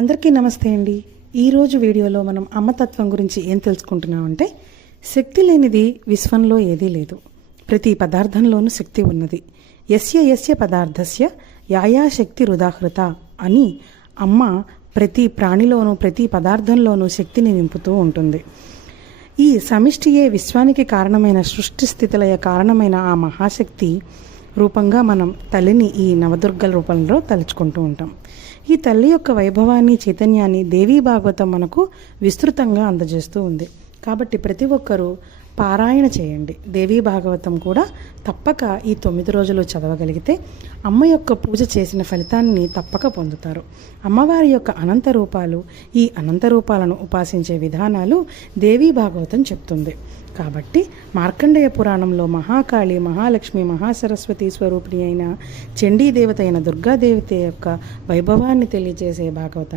అందరికీ నమస్తే అండి. ఈరోజు వీడియోలో మనం అమ్మతత్వం గురించి ఏం తెలుసుకుంటున్నామంటే శక్తి లేనిది విశ్వంలో ఏదీ లేదు. ప్రతి పదార్థంలోనూ శక్తి ఉన్నది. యస్య యస్య పదార్థస్య యాయా శక్తి రుదాహృత అని అమ్మ ప్రతి ప్రాణిలోనూ ప్రతి పదార్థంలోనూ శక్తిని నింపుతూ ఉంటుంది. ఈ సమిష్టియే విశ్వానికి కారణమైన సృష్టి స్థితిలయ కారణమైన ఆ మహాశక్తి రూపంగా మనం తల్లిని ఈ నవదుర్గల రూపంలో తలుచుకుంటూ ఉంటాం. ఈ తల్లి యొక్క వైభవాన్ని చైతన్యాన్ని దేవీ భాగవతం మనకు విస్తృతంగా అందజేస్తూ ఉంది. కాబట్టి ప్రతి ఒక్కరూ పారాయణ చేయండి. దేవీ భాగవతం కూడా తప్పక ఈ తొమ్మిది రోజులు చదవగలిగితే అమ్మ యొక్క పూజ చేసిన ఫలితాన్ని తప్పక పొందుతారు. అమ్మవారి యొక్క అనంత రూపాలు ఈ అనంత రూపాలను ఉపాసించే విధానాలు దేవీ భాగవతం చెప్తుంది. కాబట్టి మార్కండేయ పురాణంలో మహాకాళి మహాలక్ష్మి మహాసరస్వతి స్వరూపిణి అయిన చండీ దేవత అయిన దుర్గాదేవత యొక్క వైభవాన్ని తెలియజేసే భాగవతం